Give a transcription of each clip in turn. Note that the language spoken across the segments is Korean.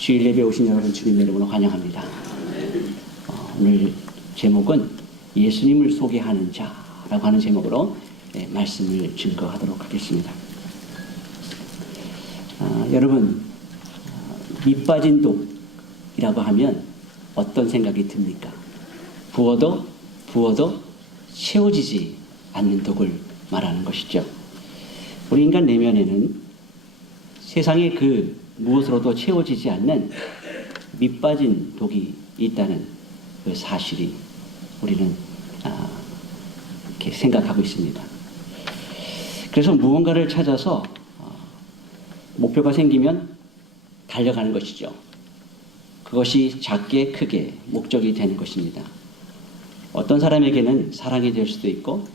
주일 예배 오신 여러분 주님의 이름으로 환영합니다. 오늘 제목은 예수님을 소개하는 자라고 하는 제목으로 말씀을 증거하도록 하겠습니다. 여러분, 밑 빠진 독이라고 하면 어떤 생각이 듭니까? 부어도 채워지지 않는 독을 말하는 것이죠. 우리 인간 내면에는 세상의 그 무엇으로도 채워지지 않는 밑 빠진 독이 있다는 그 사실이 우리는 이렇게 생각하고 있습니다. 그래서 무언가를 찾아서 목표가 생기면 달려가는 것이죠. 그것이 작게 크게 목적이 되는 것입니다. 어떤 사람에게는 사랑이 될 수도 있고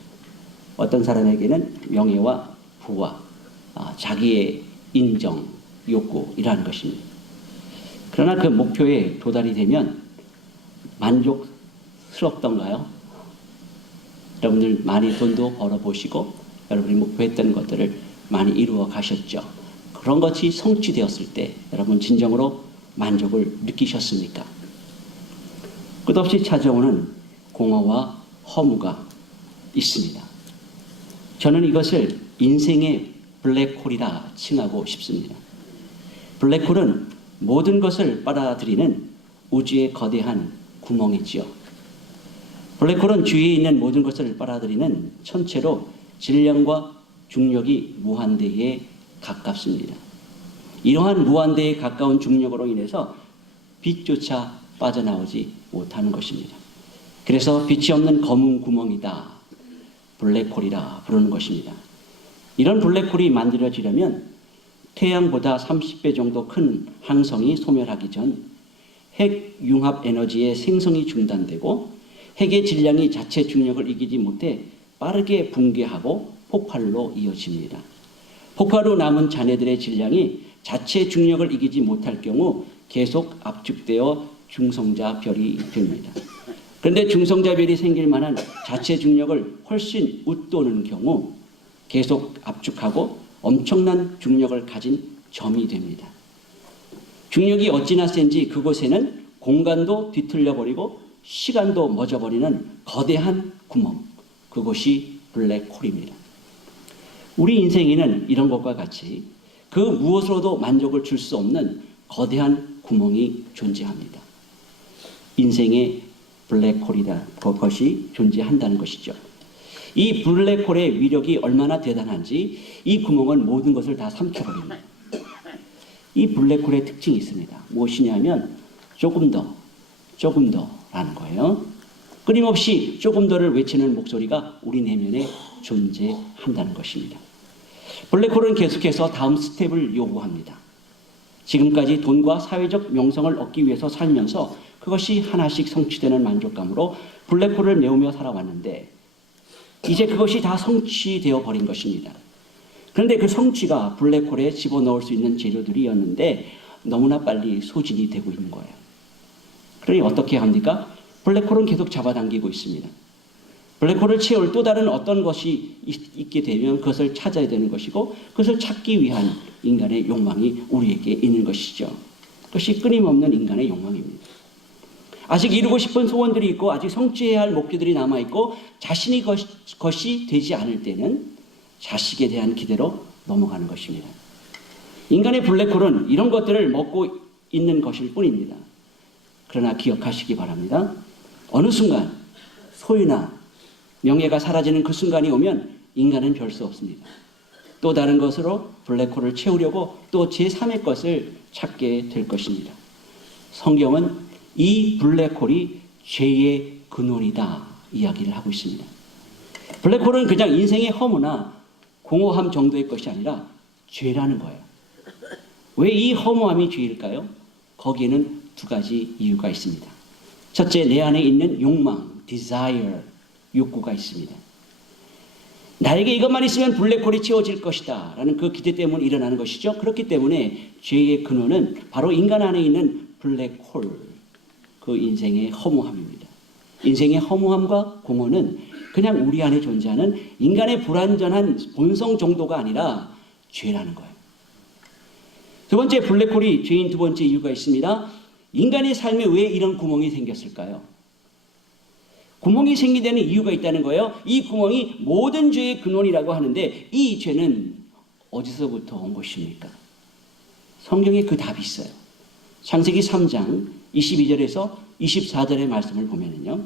어떤 사람에게는 명예와 부와 자기의 인정, 욕구이라는 것입니다. 그러나 그 목표에 도달이 되면 만족스럽던가요? 여러분들 많이 돈도 벌어보시고 여러분이 목표했던 것들을 많이 이루어 가셨죠. 그런 것이 성취되었을 때 여러분 진정으로 만족을 느끼셨습니까? 끝없이 찾아오는 공허와 허무가 있습니다. 저는 이것을 인생의 블랙홀이라 칭하고 싶습니다. 블랙홀은 모든 것을 빨아들이는 우주의 거대한 구멍이지요. 블랙홀은 주위에 있는 모든 것을 빨아들이는 천체로 질량과 중력이 무한대에 가깝습니다. 이러한 무한대에 가까운 중력으로 인해서 빛조차 빠져나오지 못하는 것입니다. 그래서 빛이 없는 검은 구멍이다, 블랙홀이라 부르는 것입니다. 이런 블랙홀이 만들어지려면 태양보다 30배 정도 큰 항성이 소멸하기 전 핵 융합 에너지의 생성이 중단되고 핵의 질량이 자체 중력을 이기지 못해 빠르게 붕괴하고 폭발로 이어집니다. 폭발 후 남은 잔해들의 질량이 자체 중력을 이기지 못할 경우 계속 압축되어 중성자별이 됩니다. 그런데 중성자별이 생길 만한 자체 중력을 훨씬 웃도는 경우 계속 압축하고 엄청난 중력을 가진 점이 됩니다. 중력이 어찌나 센지 그곳에는 공간도 뒤틀려버리고 시간도 멎어버리는 거대한 구멍, 그곳이 블랙홀입니다. 우리 인생에는 이런 것과 같이 그 무엇으로도 만족을 줄 수 없는 거대한 구멍이 존재합니다. 인생의 블랙홀이다, 그것이 존재한다는 것이죠. 이 블랙홀의 위력이 얼마나 대단한지 이 구멍은 모든 것을 다 삼켜버립니다. 이 블랙홀의 특징이 있습니다. 무엇이냐면 조금 더라는 거예요. 끊임없이 조금 더를 외치는 목소리가 우리 내면에 존재한다는 것입니다. 블랙홀은 계속해서 다음 스텝을 요구합니다. 지금까지 돈과 사회적 명성을 얻기 위해서 살면서 그것이 하나씩 성취되는 만족감으로 블랙홀을 메우며 살아왔는데 이제 그것이 다 성취되어 버린 것입니다. 그런데 그 성취가 블랙홀에 집어넣을 수 있는 재료들이었는데 너무나 빨리 소진이 되고 있는 거예요. 그러니 어떻게 합니까? 블랙홀은 계속 잡아당기고 있습니다. 블랙홀을 채울 또 다른 어떤 것이 있게 되면 그것을 찾아야 되는 것이고 그것을 찾기 위한 인간의 욕망이 우리에게 있는 것이죠. 그것이 끊임없는 인간의 욕망입니다. 아직 이루고 싶은 소원들이 있고 아직 성취해야 할 목표들이 남아있고 자신이 것이 되지 않을 때는 자식에 대한 기대로 넘어가는 것입니다. 인간의 블랙홀은 이런 것들을 먹고 있는 것일 뿐입니다. 그러나 기억하시기 바랍니다. 어느 순간 소유나 명예가 사라지는 그 순간이 오면 인간은 별 수 없습니다. 또 다른 것으로 블랙홀을 채우려고 또 제3의 것을 찾게 될 것입니다. 성경은 이 블랙홀이 죄의 근원이다 이야기를 하고 있습니다. 블랙홀은 그냥 인생의 허무나 공허함 정도의 것이 아니라 죄라는 거예요. 왜 이 허무함이 죄일까요? 거기에는 두 가지 이유가 있습니다. 첫째, 내 안에 있는 욕망, desire, 욕구가 있습니다. 나에게 이것만 있으면 블랙홀이 채워질 것이다 라는 그 기대 때문에 일어나는 것이죠. 그렇기 때문에 죄의 근원은 바로 인간 안에 있는 블랙홀, 그 인생의 허무함입니다. 인생의 허무함과 공허는 그냥 우리 안에 존재하는 인간의 불완전한 본성 정도가 아니라 죄라는 거예요. 두 번째, 블랙홀이 죄인 두 번째 이유가 있습니다. 인간의 삶에 왜 이런 구멍이 생겼을까요? 구멍이 생기게 되는 이유가 있다는 거예요. 이 구멍이 모든 죄의 근원이라고 하는데 이 죄는 어디서부터 온 것입니까? 성경에 그 답이 있어요. 창세기 3장 22절에서 24절의 말씀을 보면은요.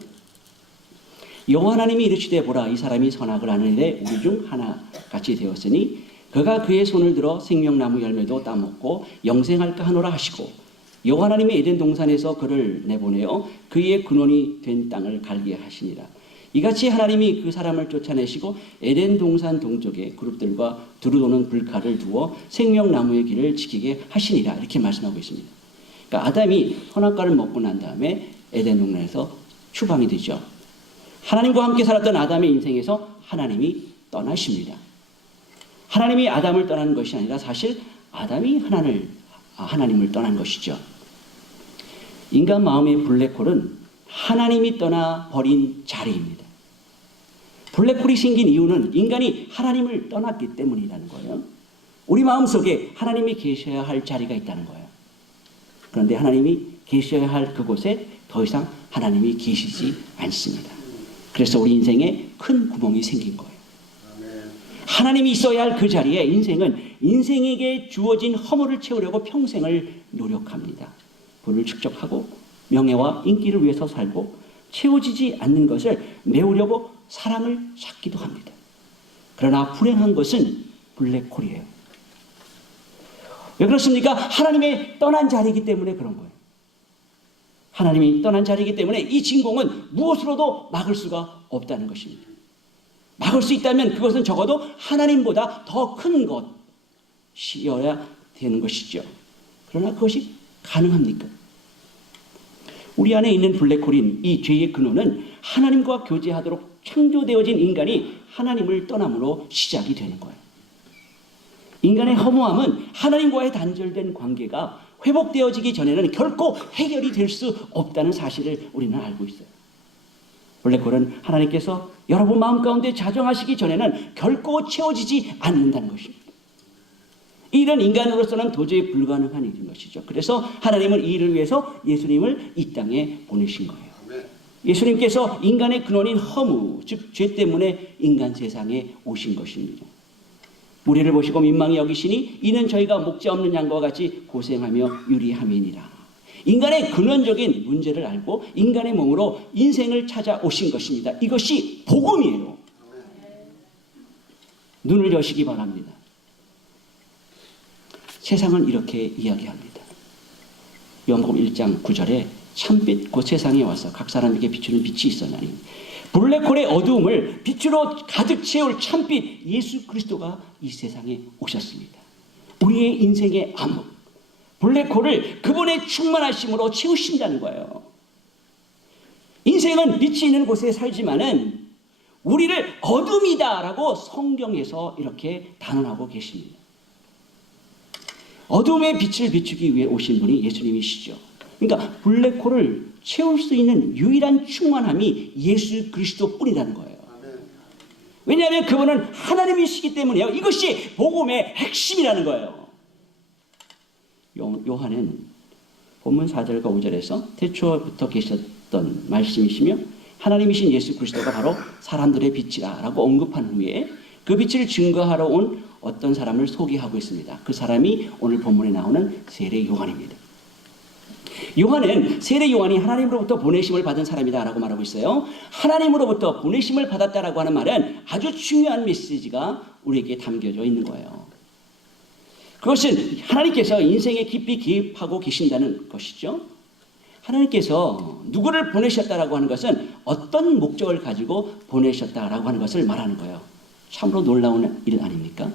여호와 하나님이 이르시되 보라 이 사람이 선악을 아느니라 우리 중 하나같이 되었으니 그가 그의 손을 들어 생명나무 열매도 따먹고 영생할까 하노라 하시고 여호와 하나님이 에덴 동산에서 그를 내보내어 그의 근원이 된 땅을 갈게 하시니라. 이같이 하나님이 그 사람을 쫓아내시고 에덴 동산 동쪽에 그룹들과 두루도는 불칼을 두어 생명나무의 길을 지키게 하시니라. 이렇게 말씀하고 있습니다. 그러니까 아담이 선악과를 먹고 난 다음에 에덴 동산에서 추방이 되죠. 하나님과 함께 살았던 아담의 인생에서 하나님이 떠나십니다. 하나님이 아담을 떠나는 것이 아니라 사실 아담이 하나님을 떠난 것이죠. 인간 마음의 블랙홀은 하나님이 떠나 버린 자리입니다. 블랙홀이 생긴 이유는 인간이 하나님을 떠났기 때문이라는 거예요. 우리 마음속에 하나님이 계셔야 할 자리가 있다는 거예요. 그런데 하나님이 계셔야 할 그곳에 더 이상 하나님이 계시지 않습니다. 그래서 우리 인생에 큰 구멍이 생긴 거예요. 하나님이 있어야 할 그 자리에 인생에게 주어진 허물을 채우려고 평생을 노력합니다. 부를 축적하고 명예와 인기를 위해서 살고 채워지지 않는 것을 메우려고 사랑을 찾기도 합니다. 그러나 불행한 것은 블랙홀이에요. 왜 그렇습니까? 하나님의 떠난 자리이기 때문에 그런 거예요. 하나님이 떠난 자리이기 때문에 이 진공은 무엇으로도 막을 수가 없다는 것입니다. 막을 수 있다면 그것은 적어도 하나님보다 더 큰 것이어야 되는 것이죠. 그러나 그것이 가능합니까? 우리 안에 있는 블랙홀인 이 죄의 근원은 하나님과 교제하도록 창조되어진 인간이 하나님을 떠남으로 시작이 되는 거예요. 인간의 허무함은 하나님과의 단절된 관계가 회복되어지기 전에는 결코 해결이 될 수 없다는 사실을 우리는 알고 있어요. 블랙홀은 하나님께서 여러분 마음 가운데 자정하시기 전에는 결코 채워지지 않는다는 것입니다. 이 일은 인간으로서는 도저히 불가능한 일인 것이죠. 그래서 하나님은 이 일을 위해서 예수님을 이 땅에 보내신 거예요. 예수님께서 인간의 근원인 허무, 즉 죄 때문에 인간 세상에 오신 것입니다. 우리를 보시고 민망히 여기시니 이는 저희가 목자 없는 양과 같이 고생하며 유리함이니라. 인간의 근원적인 문제를 알고 인간의 몸으로 인생을 찾아오신 것입니다. 이것이 복음이에요. 눈을 여시기 바랍니다. 세상은 이렇게 이야기합니다. 요한복음 1장 9절에 참빛 곧 세상에 와서 각 사람에게 비추는 빛이 있었나니 블랙홀의 어두움을 빛으로 가득 채울 참빛 예수 그리스도가 이 세상에 오셨습니다. 우리의 인생의 암흑, 블랙홀을 그분의 충만하심으로 채우신다는 거예요. 인생은 빛이 있는 곳에 살지만은 우리를 어둠이다라고 성경에서 이렇게 단언하고 계십니다. 어둠의 빛을 비추기 위해 오신 분이 예수님이시죠. 그러니까 블랙홀을 채울 수 있는 유일한 충만함이 예수 그리스도뿐이라는 거예요. 왜냐하면 그분은 하나님이시기 때문에요. 이것이 복음의 핵심이라는 거예요. 요한은 본문 4절과 5절에서 태초부터 계셨던 말씀이시며 하나님이신 예수 그리스도가 바로 사람들의 빛이라 라고 언급한 후에 그 빛을 증거하러 온 어떤 사람을 소개하고 있습니다. 그 사람이 오늘 본문에 나오는 세례 요한입니다. 요한은 세례 요한이 하나님으로부터 보내심을 받은 사람이다 라고 말하고 있어요. 하나님으로부터 보내심을 받았다라고 하는 말은 아주 중요한 메시지가 우리에게 담겨져 있는 거예요. 그것은 하나님께서 인생에 깊이 개입하고 계신다는 것이죠. 하나님께서 누구를 보내셨다라고 하는 것은 어떤 목적을 가지고 보내셨다라고 하는 것을 말하는 거예요. 참으로 놀라운 일 아닙니까?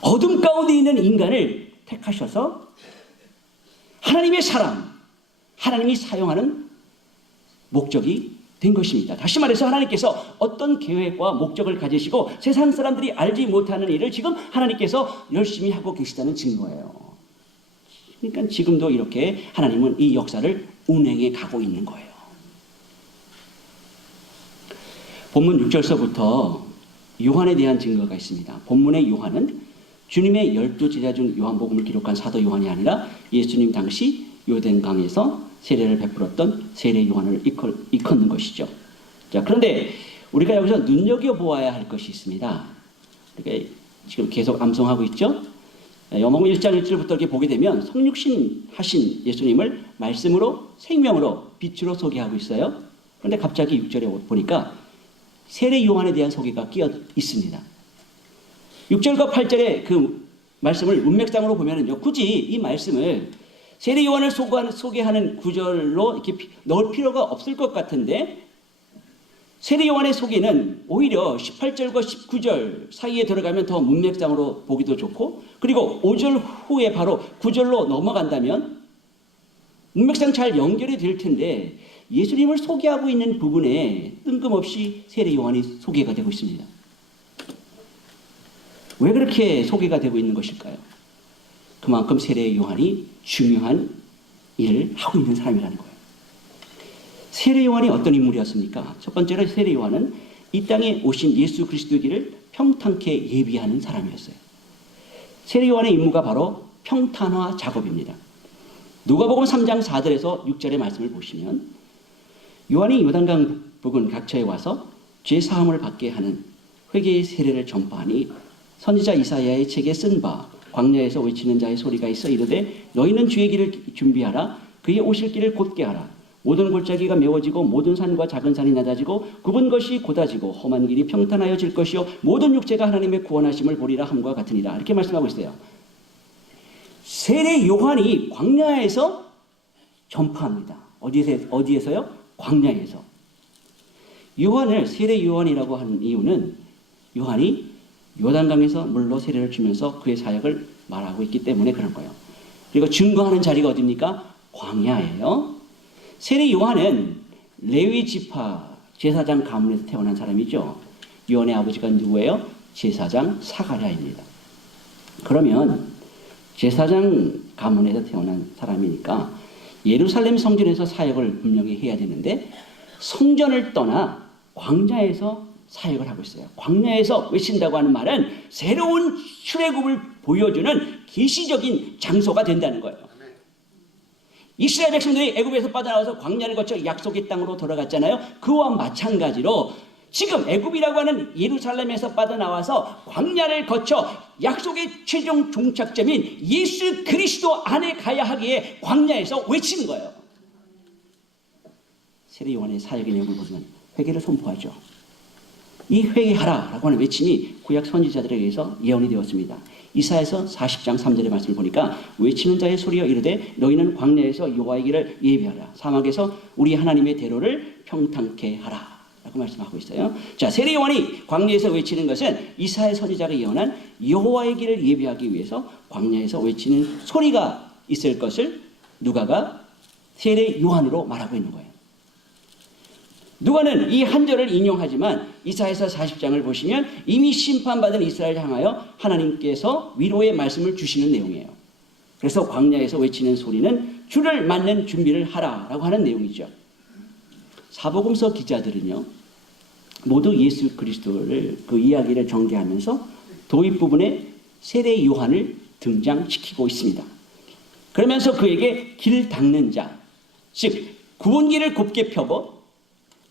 어둠 가운데 있는 인간을 택하셔서 하나님의 사람, 하나님이 사용하는 목적이 된 것입니다. 다시 말해서 하나님께서 어떤 계획과 목적을 가지시고 세상 사람들이 알지 못하는 일을 지금 하나님께서 열심히 하고 계시다는 증거예요. 그러니까 지금도 이렇게 하나님은 이 역사를 운행해 가고 있는 거예요. 본문 6절서부터 요한에 대한 증거가 있습니다. 본문의 요한은 주님의 12제자 중 요한복음을 기록한 사도 요한이 아니라 예수님 당시 요단강에서 세례를 베풀었던 세례 요한을 일컫는 것이죠. 자, 그런데 우리가 여기서 눈여겨보아야 할 것이 있습니다. 그러니까 지금 계속 암송하고 있죠. 요한복음 1장 1절부터 이렇게 보게 되면 성육신 하신 예수님을 말씀으로 생명으로 빛으로 소개하고 있어요. 그런데 갑자기 6절에 보니까 세례 요한에 대한 소개가 끼어 있습니다. 6절과 8절의 그 말씀을 문맥상으로 보면은요, 굳이 이 말씀을 세례 요한을 소개하는 구절로 이렇게 넣을 필요가 없을 것 같은데, 세례 요한의 소개는 오히려 18절과 19절 사이에 들어가면 더 문맥상으로 보기도 좋고, 그리고 5절 후에 바로 9절로 넘어간다면 문맥상 잘 연결이 될 텐데, 예수님을 소개하고 있는 부분에 뜬금없이 세례 요한이 소개가 되고 있습니다. 왜 그렇게 소개가 되고 있는 것일까요? 그만큼 세례 요한이 중요한 일을 하고 있는 사람이라는 거예요. 세례 요한이 어떤 인물이었습니까? 첫 번째로 세례 요한은 이 땅에 오신 예수 그리스도의 길을 평탄케 예비하는 사람이었어요. 세례 요한의 임무가 바로 평탄화 작업입니다. 누가복음 3장 4절에서 6절의 말씀을 보시면 요한이 요단강 부근 각처에 와서 죄 사함을 받게 하는 회개의 세례를 전파하니 선지자 이사야의 책에 쓴 바 광야에서 외치는 자의 소리가 있어 이르되 너희는 주의 길을 준비하라 그의 오실 길을 곧게 하라 모든 골짜기가 메워지고 모든 산과 작은 산이 낮아지고 굽은 것이 곧아지고 험한 길이 평탄하여질 것이요 모든 육체가 하나님의 구원하심을 보리라 함과 같으니라. 이렇게 말씀하고 있어요. 세례 요한이 광야에서 전파합니다. 어디에서요? 광야에서. 요한을 세례 요한이라고 하는 이유는 요한이 요단강에서 물로 세례를 주면서 그의 사역을 말하고 있기 때문에 그런 거예요. 그리고 증거하는 자리가 어디입니까? 광야예요. 세례 요한은 레위 지파 제사장 가문에서 태어난 사람이죠. 요한의 아버지가 누구예요? 제사장 사가랴입니다. 그러면 제사장 가문에서 태어난 사람이니까 예루살렘 성전에서 사역을 분명히 해야 되는데 성전을 떠나 광야에서 사역을 하고 있어요. 광야에서 외친다고 하는 말은 새로운 출애굽을 보여주는 계시적인 장소가 된다는 거예요. 이스라엘 백성들이 애굽에서 빠져나와서 광야를 거쳐 약속의 땅으로 돌아갔잖아요. 그와 마찬가지로 지금 애굽이라고 하는 예루살렘에서 빠져나와서 광야를 거쳐 약속의 최종 종착점인 예수 그리스도 안에 가야 하기에 광야에서 외치는 거예요. 세례 요한의 사역의 내용을 보면 회개를 선포하죠. 이 회개하라 라고 하는 외침이 구약 선지자들에 의해서 예언이 되었습니다. 이사야서 40장 3절의 말씀을 보니까 외치는 자의 소리여 이르되 너희는 광야에서 여호와의 길을 예비하라 사막에서 우리 하나님의 대로를 평탄케 하라 라고 말씀하고 있어요. 자, 세례 요한이 광야에서 외치는 것은 이사야 선지자가 예언한 여호와의 길을 예비하기 위해서 광야에서 외치는 소리가 있을 것을 누가가 세례 요한으로 말하고 있는 거예요. 누가는 이 한 절을 인용하지만 이사야서 40장을 보시면 이미 심판받은 이스라엘을 향하여 하나님께서 위로의 말씀을 주시는 내용이에요. 그래서 광야에서 외치는 소리는 주를 맞는 준비를 하라라고 하는 내용이죠. 사복음서 기자들은요 모두 예수 그리스도를 그 이야기를 전개하면서 도입 부분에 세례 요한을 등장시키고 있습니다. 그러면서 그에게 길 닦는 자, 즉 굽은 길을 곱게 펴고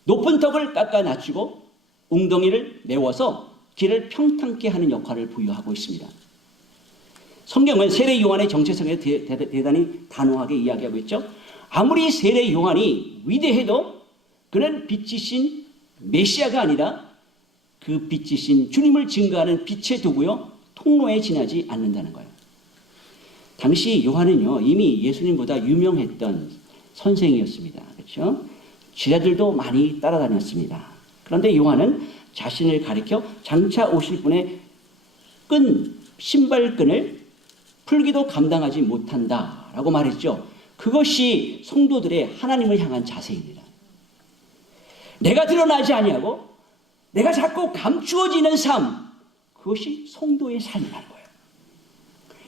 높은 턱을 깎아 낮추고 웅덩이를 메워서 길을 평탄케 하는 역할을 부여하고 있습니다. 성경은 세례 요한의 정체성에 대단히 단호하게 이야기하고 있죠. 아무리 세례 요한이 위대해도 그는 빛이신 메시아가 아니라 그 빛이신 주님을 증거하는 빛의 도구요 통로에 지나지 않는다는 거예요. 당시 요한은요 이미 예수님보다 유명했던 선생이었습니다. 그렇죠? 제자들도 많이 따라다녔습니다. 그런데 요한은 자신을 가리켜 장차 오실 분의 신발끈을 풀기도 감당하지 못한다라고 말했죠. 그것이 성도들의 하나님을 향한 자세입니다. 내가 드러나지 아니하고 내가 자꾸 감추어지는 삶, 그것이 성도의 삶이라는 거예요.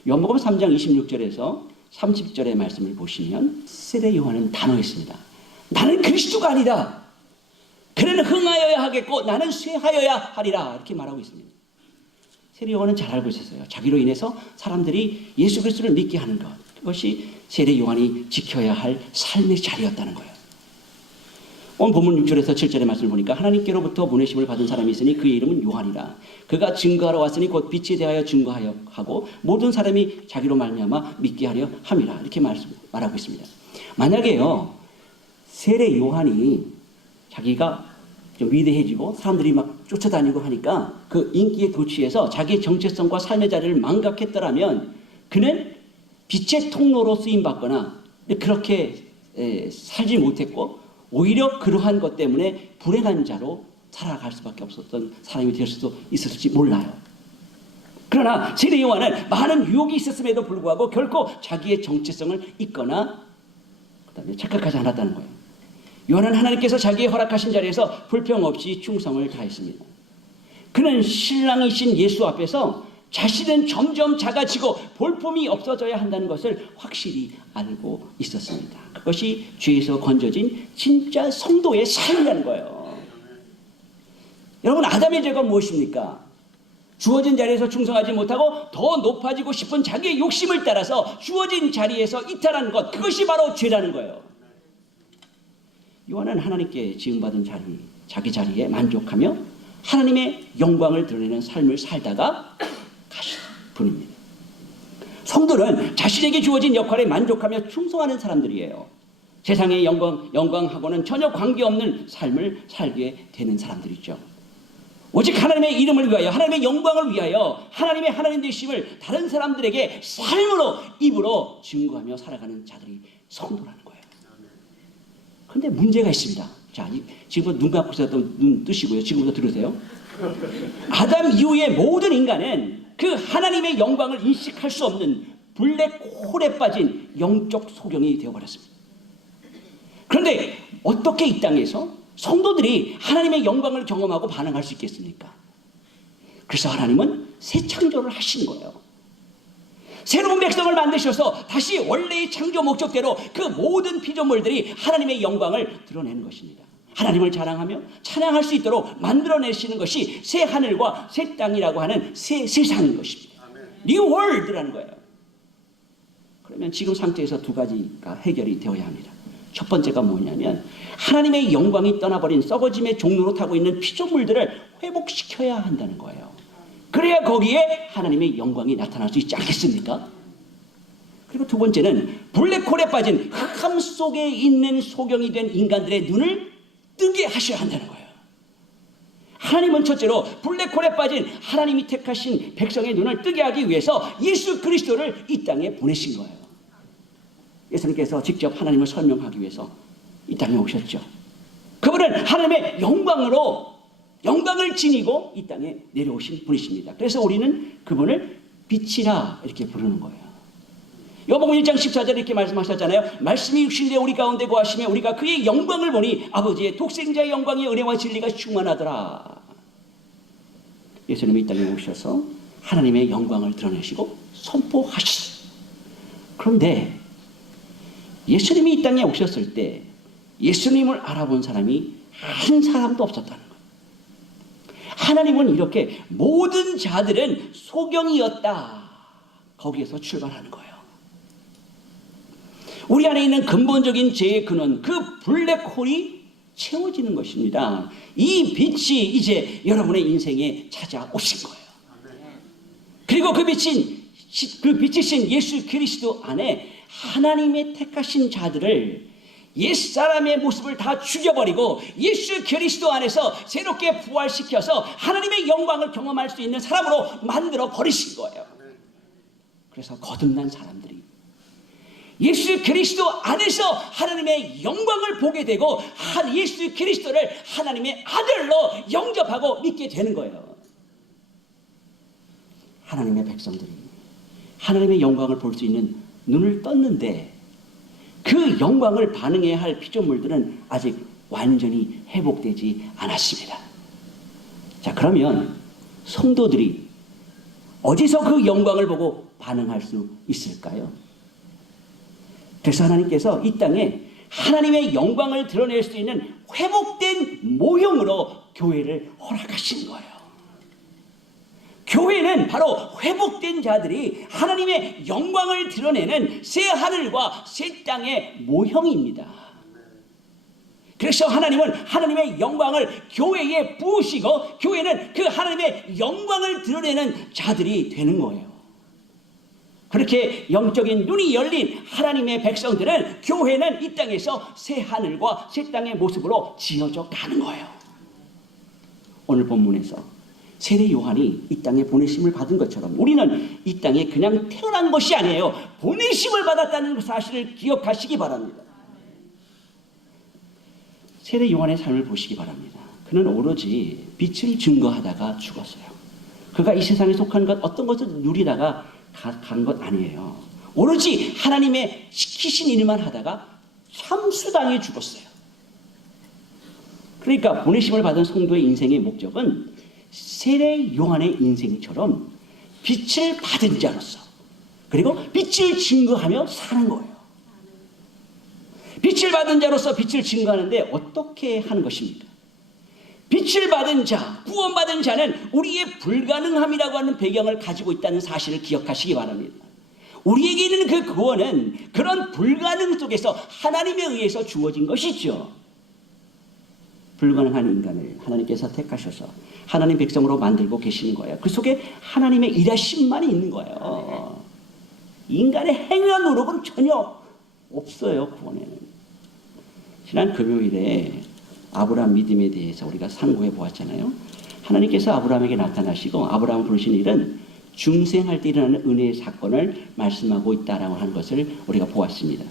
요한복음 3장 26절에서 30절의 말씀을 보시면 세례 요한은 단호했습니다. 나는 그리스도가 아니다. 그는 흥하여야 하겠고 나는 쇠하여야 하리라. 이렇게 말하고 있습니다. 세례 요한은 잘 알고 있었어요. 자기로 인해서 사람들이 예수 그리스도를 믿게 하는 것, 그것이 세례 요한이 지켜야 할 삶의 자리였다는 거예요. 오늘 본문 6절에서 7절의 말씀을 보니까 하나님께로부터 보내심을 받은 사람이 있으니 그의 이름은 요한이라. 그가 증거하러 왔으니 곧 빛에 대하여 증거하여 하고 모든 사람이 자기로 말미암아 믿게 하려 함이라. 이렇게 말하고 있습니다. 만약에요, 세례 요한이 자기가 좀 위대해지고 사람들이 막 쫓아다니고 하니까 그 인기에 도취해서 자기의 정체성과 삶의 자리를 망각했더라면 그는 빛의 통로로 쓰임받거나 그렇게 살지 못했고 오히려 그러한 것 때문에 불행한 자로 살아갈 수밖에 없었던 사람이 될 수도 있었을지 몰라요. 그러나 세례 요한은 많은 유혹이 있었음에도 불구하고 결코 자기의 정체성을 잊거나 그다음에 착각하지 않았다는 거예요. 요한은 하나님께서 자기의 허락하신 자리에서 불평 없이 충성을 다했습니다. 그는 신랑이신 예수 앞에서 자신은 점점 작아지고 볼품이 없어져야 한다는 것을 확실히 알고 있었습니다. 그것이 죄에서 건져진 진짜 성도의 삶이라는 거예요. 여러분, 아담의 죄가 무엇입니까? 주어진 자리에서 충성하지 못하고 더 높아지고 싶은 자기의 욕심을 따라서 주어진 자리에서 이탈하는 것, 그것이 바로 죄라는 거예요. 요한은 하나님께 지음받은 자기 자리에 만족하며 하나님의 영광을 드러내는 삶을 살다가 가신 분입니다. 성도는 자신에게 주어진 역할에 만족하며 충성하는 사람들이에요. 세상의 영광하고는 전혀 관계없는 삶을 살게 되는 사람들이죠. 오직 하나님의 이름을 위하여, 하나님의 영광을 위하여 하나님의 하나님 되심을 다른 사람들에게 삶으로, 입으로 증거하며 살아가는 자들이 성도라는 거예요. 그런데 문제가 있습니다. 자, 지금부터 눈 감고 있었던 눈 뜨시고요. 지금부터 들으세요. 아담 이후의 모든 인간은 그 하나님의 영광을 인식할 수 없는 블랙홀에 빠진 영적 소경이 되어버렸습니다. 그런데 어떻게 이 땅에서 성도들이 하나님의 영광을 경험하고 반응할 수 있겠습니까? 그래서 하나님은 새 창조를 하신 거예요. 새로운 백성을 만드셔서 다시 원래의 창조 목적대로 그 모든 피조물들이 하나님의 영광을 드러내는 것입니다. 하나님을 자랑하며 찬양할 수 있도록 만들어내시는 것이 새 하늘과 새 땅이라고 하는 새 세상인 것입니다. New World라는 거예요. 그러면 지금 상태에서 두 가지가 해결이 되어야 합니다. 첫 번째가 뭐냐면 하나님의 영광이 떠나버린 썩어짐의 종로로 타고 있는 피조물들을 회복시켜야 한다는 거예요. 그래야 거기에 하나님의 영광이 나타날 수 있지 않겠습니까? 그리고 두 번째는 블랙홀에 빠진 흑암 속에 있는 소경이 된 인간들의 눈을 뜨게 하셔야 한다는 거예요. 하나님은 첫째로 블랙홀에 빠진 하나님이 택하신 백성의 눈을 뜨게 하기 위해서 예수 그리스도를 이 땅에 보내신 거예요. 예수님께서 직접 하나님을 설명하기 위해서 이 땅에 오셨죠. 그분은 하나님의 영광을 지니고 이 땅에 내려오신 분이십니다. 그래서 우리는 그분을 빛이라 이렇게 부르는 거예요. 요한복음 1장 14절에 이렇게 말씀하셨잖아요. 말씀이 육신되어 우리 가운데 거하시며 우리가 그의 영광을 보니 아버지의 독생자의 영광의 은혜와 진리가 충만하더라. 예수님이 이 땅에 오셔서 하나님의 영광을 드러내시고 선포하셨어요. 그런데 예수님이 이 땅에 오셨을 때 예수님을 알아본 사람이 한 사람도 없었다는 거예요. 하나님은 이렇게 모든 자들은 소경이었다. 거기에서 출발하는 거예요. 우리 안에 있는 근본적인 죄의 근원, 그 블랙홀이 채워지는 것입니다. 이 빛이 이제 여러분의 인생에 찾아오신 거예요. 그리고 그 빛이신 예수 그리스도 안에 하나님의 택하신 자들을 옛사람의 모습을 다 죽여버리고 예수 그리스도 안에서 새롭게 부활시켜서 하나님의 영광을 경험할 수 있는 사람으로 만들어 버리신 거예요. 그래서 거듭난 사람들이 예수 그리스도 안에서 하나님의 영광을 보게 되고 예수 그리스도를 하나님의 아들로 영접하고 믿게 되는 거예요. 하나님의 백성들이 하나님의 영광을 볼 수 있는 눈을 떴는데 그 영광을 반응해야 할 피조물들은 아직 완전히 회복되지 않았습니다. 자, 그러면 성도들이 어디서 그 영광을 보고 반응할 수 있을까요? 그래서 하나님께서 이 땅에 하나님의 영광을 드러낼 수 있는 회복된 모형으로 교회를 허락하신 거예요. 교회는 바로 회복된 자들이 하나님의 영광을 드러내는 새 하늘과 새 땅의 모형입니다. 그래서 하나님은 하나님의 영광을 교회에 부으시고 교회는 그 하나님의 영광을 드러내는 자들이 되는 거예요. 그렇게 영적인 눈이 열린 하나님의 백성들은 교회는 이 땅에서 새 하늘과 새 땅의 모습으로 지어져 가는 거예요. 오늘 본문에서 세례 요한이 이 땅에 보내심을 받은 것처럼 우리는 이 땅에 그냥 태어난 것이 아니에요. 보내심을 받았다는 사실을 기억하시기 바랍니다. 세례 요한의 삶을 보시기 바랍니다. 그는 오로지 빛을 증거하다가 죽었어요. 그가 이 세상에 속한 것 어떤 것을 누리다가 간 것 아니에요. 오로지 하나님의 시키신 일만 하다가 참수당해 죽었어요. 그러니까 보내심을 받은 성도의 인생의 목적은 세례 요한의 인생처럼 빛을 받은 자로서 그리고 빛을 증거하며 사는 거예요. 빛을 받은 자로서 빛을 증거하는데 어떻게 하는 것입니까? 빛을 받은 자, 구원받은 자는 우리의 불가능함이라고 하는 배경을 가지고 있다는 사실을 기억하시기 바랍니다. 우리에게 있는 그 구원은 그런 불가능 속에서 하나님에 의해서 주어진 것이죠. 불가능한 인간을 하나님께서 택하셔서 하나님 백성으로 만들고 계시는 거예요. 그 속에 하나님의 일하심만이 있는 거예요. 인간의 행위와 노력은 전혀 없어요. 구원에는. 지난 금요일에 아브라함 믿음에 대해서 우리가 상고해 보았잖아요. 하나님께서 아브라함에게 나타나시고 아브라함을 부르신 일은 중생할 때 일어나는 은혜의 사건을 말씀하고 있다라고 하는 것을 우리가 보았습니다.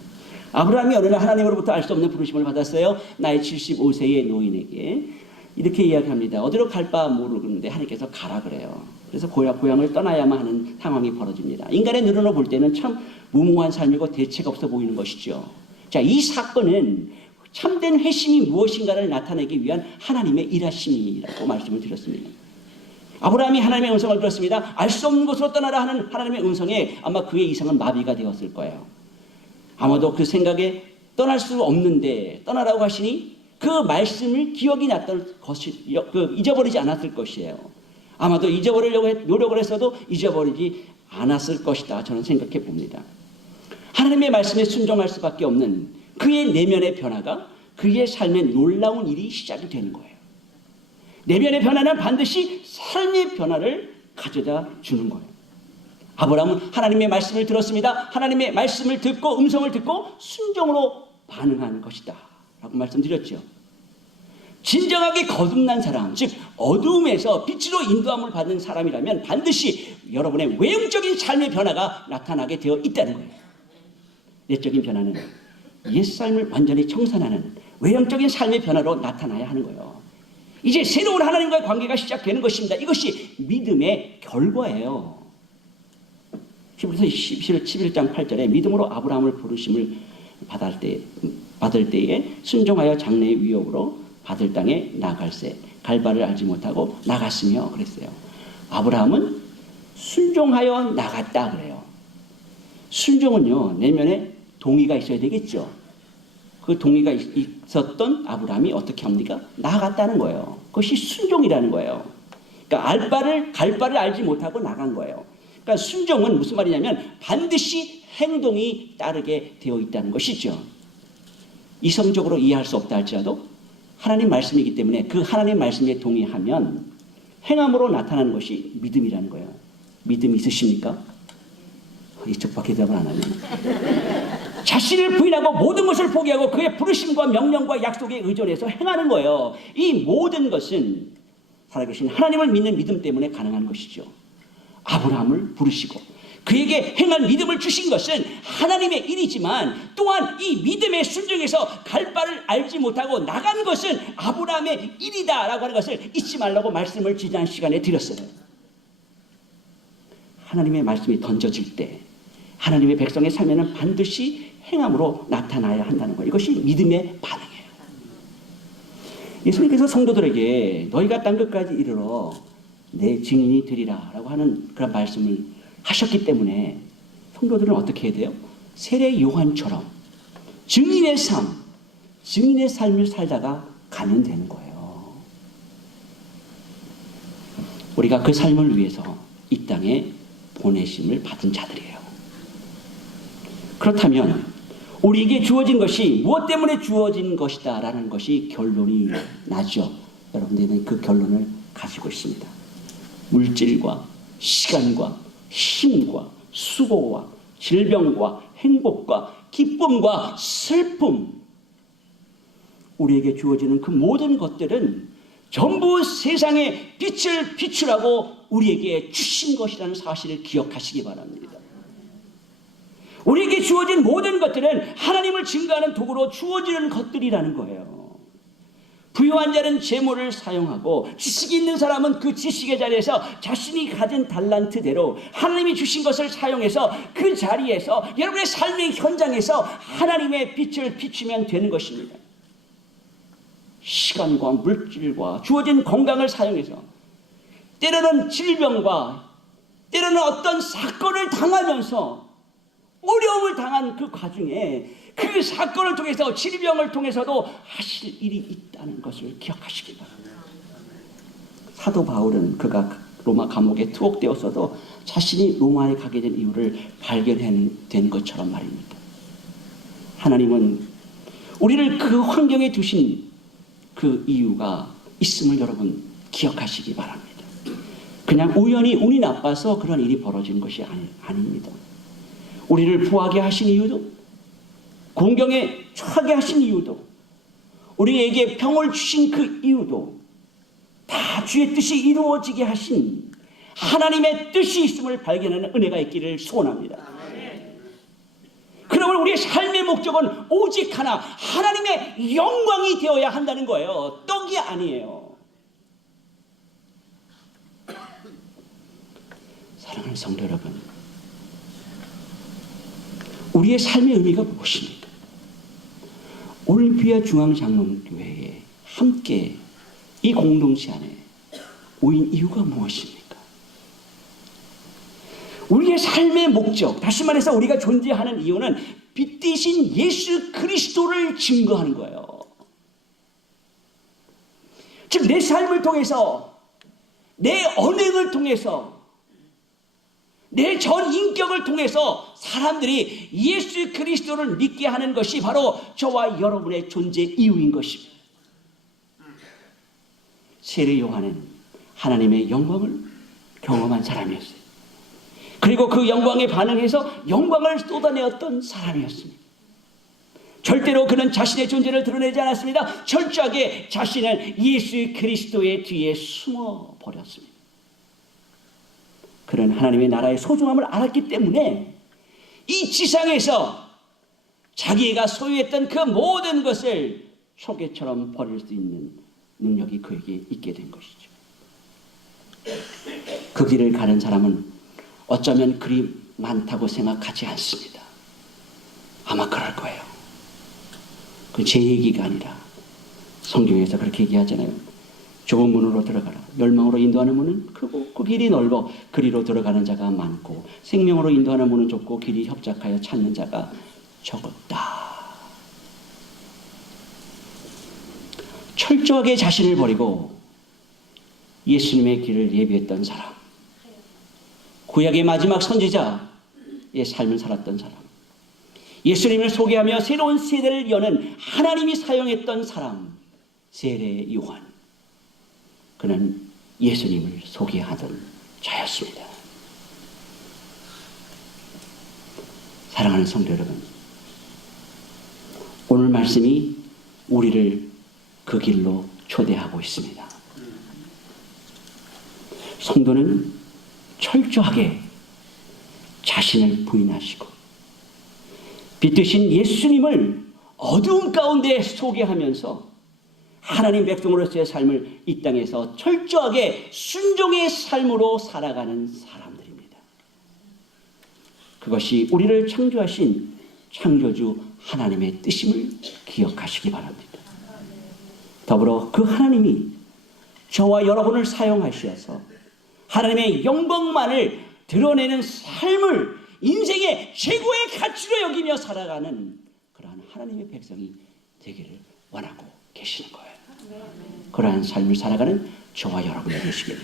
아브라함이 어느 날 하나님으로부터 알 수 없는 부르심을 받았어요. 나이 75세의 노인에게 이렇게 이야기합니다. 어디로 갈 바 모르는데 하나님께서 가라 그래요. 그래서 고향을 떠나야만 하는 상황이 벌어집니다. 인간의 눈으로 볼 때는 참 무모한 삶이고 대책 없어 보이는 것이죠. 자, 이 사건은 참된 회심이 무엇인가를 나타내기 위한 하나님의 일하심이라고 말씀을 드렸습니다. 아브라함이 하나님의 음성을 들었습니다. 알 수 없는 곳으로 떠나라 하는 하나님의 음성에 아마 그의 이성은 마비가 되었을 거예요. 아마도 그 생각에 떠날 수 없는데 떠나라고 하시니 그 말씀을 기억이 났던 것이 잊어버리지 않았을 것이에요. 아마도 잊어버리려고 노력을 했어도 잊어버리지 않았을 것이다. 저는 생각해 봅니다. 하나님의 말씀에 순종할 수밖에 없는 그의 내면의 변화가 그의 삶에 놀라운 일이 시작이 되는 거예요. 내면의 변화는 반드시 삶의 변화를 가져다 주는 거예요. 아브라함은 하나님의 말씀을 들었습니다. 하나님의 말씀을 듣고 음성을 듣고 순종으로 반응하는 것이다 라고 말씀드렸죠. 진정하게 거듭난 사람, 즉 어두움에서 빛으로 인도함을 받는 사람이라면 반드시 여러분의 외형적인 삶의 변화가 나타나게 되어 있다는 거예요. 내적인 변화는 옛삶을 완전히 청산하는 외형적인 삶의 변화로 나타나야 하는 거예요. 이제 새로운 하나님과의 관계가 시작되는 것입니다. 이것이 믿음의 결과예요. 히브리서 11장 8절에 믿음으로 아브라함을 부르심을 받을 때에 순종하여 장래의 위협으로 받을 땅에 나갈새 갈바를 알지 못하고 나갔으며 그랬어요. 아브라함은 순종하여 나갔다 그래요. 순종은요, 내면에 동의가 있어야 되겠죠. 그 동의가 있었던 아브라함이 어떻게 합니까? 나갔다는 거예요. 그것이 순종이라는 거예요. 그러니까 갈 바를 알지 못하고 나간 거예요. 그러니까 순종은 무슨 말이냐면 반드시 행동이 따르게 되어 있다는 것이죠. 이성적으로 이해할 수 없다 할지라도 하나님 말씀이기 때문에 그 하나님 말씀에 동의하면 행함으로 나타나는 것이 믿음이라는 거예요. 믿음 있으십니까? 이쪽밖에 대답을 안 하네. 자신을 부인하고 모든 것을 포기하고 그의 부르심과 명령과 약속에 의존해서 행하는 거예요. 이 모든 것은 살아계신 하나님을 믿는 믿음 때문에 가능한 것이죠. 아브라함을 부르시고 그에게 행한 믿음을 주신 것은 하나님의 일이지만 또한 이 믿음의 순종에서 갈 바를 알지 못하고 나간 것은 아브라함의 일이다라고 하는 것을 잊지 말라고 말씀을 지난 시간에 드렸어요. 하나님의 말씀이 던져질 때 하나님의 백성의 삶에는 반드시 행함으로 나타나야 한다는 것. 이것이 믿음의 반응이에요. 예수님께서 성도들에게 너희가 땅 끝까지 이르러 내 증인이 되리라 라고 하는 그런 말씀을 하셨기 때문에 성도들은 어떻게 해야 돼요? 세례 요한처럼 증인의 삶을 살다가 가면 되는 거예요. 우리가 그 삶을 위해서 이 땅에 보내심을 받은 자들이에요. 그렇다면 우리에게 주어진 것이 무엇 때문에 주어진 것이다 라는 것이 결론이 나죠. 여러분들은 그 결론을 가지고 있습니다. 물질과 시간과 힘과 수고와 질병과 행복과 기쁨과 슬픔, 우리에게 주어지는 그 모든 것들은 전부 세상에 빛을 비추라고 우리에게 주신 것이라는 사실을 기억하시기 바랍니다. 우리에게 주어진 모든 것들은 하나님을 증거하는 도구로 주어지는 것들이라는 거예요. 부유한 자는 재물을 사용하고 지식이 있는 사람은 그 지식의 자리에서 자신이 가진 달란트대로 하나님이 주신 것을 사용해서 그 자리에서 여러분의 삶의 현장에서 하나님의 빛을 비추면 되는 것입니다. 시간과 물질과 주어진 건강을 사용해서 때로는 질병과 때로는 어떤 사건을 당하면서 어려움을 당한 그 과정에 그 사건을 통해서 질병을 통해서도 하실 일이 있다는 것을 기억하시기 바랍니다. 사도 바울은 그가 로마 감옥에 투옥되었어도 자신이 로마에 가게 된 이유를 발견된 것처럼 말입니다. 하나님은 우리를 그 환경에 두신 그 이유가 있음을 여러분 기억하시기 바랍니다. 그냥 우연히 운이 나빠서 그런 일이 벌어진 것이 아닙니다. 우리를 부하게 하신 이유도, 공경에 처하게 하신 이유도, 우리에게 병을 주신 그 이유도 다 주의 뜻이 이루어지게 하신 하나님의 뜻이 있음을 발견하는 은혜가 있기를 소원합니다. 그러면 우리의 삶의 목적은 오직 하나, 하나님의 영광이 되어야 한다는 거예요. 떡이 아니에요. 사랑하는 성도 여러분, 우리의 삶의 의미가 무엇입니까? 올림피아 중앙장로교회에 함께 이 공동체 안에 모인 이유가 무엇입니까? 우리의 삶의 목적, 다시 말해서 우리가 존재하는 이유는 빛 대신 예수 그리스도를 증거하는 거예요. 즉 내 삶을 통해서, 내 언행을 통해서, 내 전 인격을 통해서 사람들이 예수 그리스도를 믿게 하는 것이 바로 저와 여러분의 존재 이유인 것입니다. 세례 요한은 하나님의 영광을 경험한 사람이었어요. 그리고 그 영광에 반응해서 영광을 쏟아내었던 사람이었습니다. 절대로 그는 자신의 존재를 드러내지 않았습니다. 철저하게 자신을 예수 그리스도의 뒤에 숨어 버렸습니다. 그는 하나님의 나라의 소중함을 알았기 때문에 이 지상에서 자기가 소유했던 그 모든 것을 초계처럼 버릴 수 있는 능력이 그에게 있게 된 것이죠. 그 길을 가는 사람은 어쩌면 그리 많다고 생각하지 않습니다. 아마 그럴 거예요. 그 제 얘기가 아니라 성경에서 그렇게 얘기하잖아요. 좁은 문으로 들어가라. 멸망으로 인도하는 문은 크고 그 길이 넓어 그리로 들어가는 자가 많고 생명으로 인도하는 문은 좁고 길이 협착하여 찾는 자가 적었다. 철저하게 자신을 버리고 예수님의 길을 예비했던 사람, 구약의 마지막 선지자의 삶을 살았던 사람, 예수님을 소개하며 새로운 세대를 여는 하나님이 사용했던 사람, 세례 요한. 그는 예수님을 소개하던 자였습니다. 사랑하는 성도 여러분, 오늘 말씀이 우리를 그 길로 초대하고 있습니다. 성도는 철저하게 자신을 부인하시고 빛 대신 예수님을 어두운 가운데 소개하면서 하나님 백성으로서의 삶을 이 땅에서 철저하게 순종의 삶으로 살아가는 사람들입니다. 그것이 우리를 창조하신 창조주 하나님의 뜻임을 기억하시기 바랍니다. 더불어 그 하나님이 저와 여러분을 사용하셔서 하나님의 영광만을 드러내는 삶을 인생의 최고의 가치로 여기며 살아가는 그러한 하나님의 백성이 되기를 원하고 계시는 거예요. 그러한 삶을 살아가는 저와 여러분이 되시길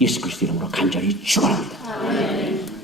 예수 그리스도 이름으로 간절히 축원합니다.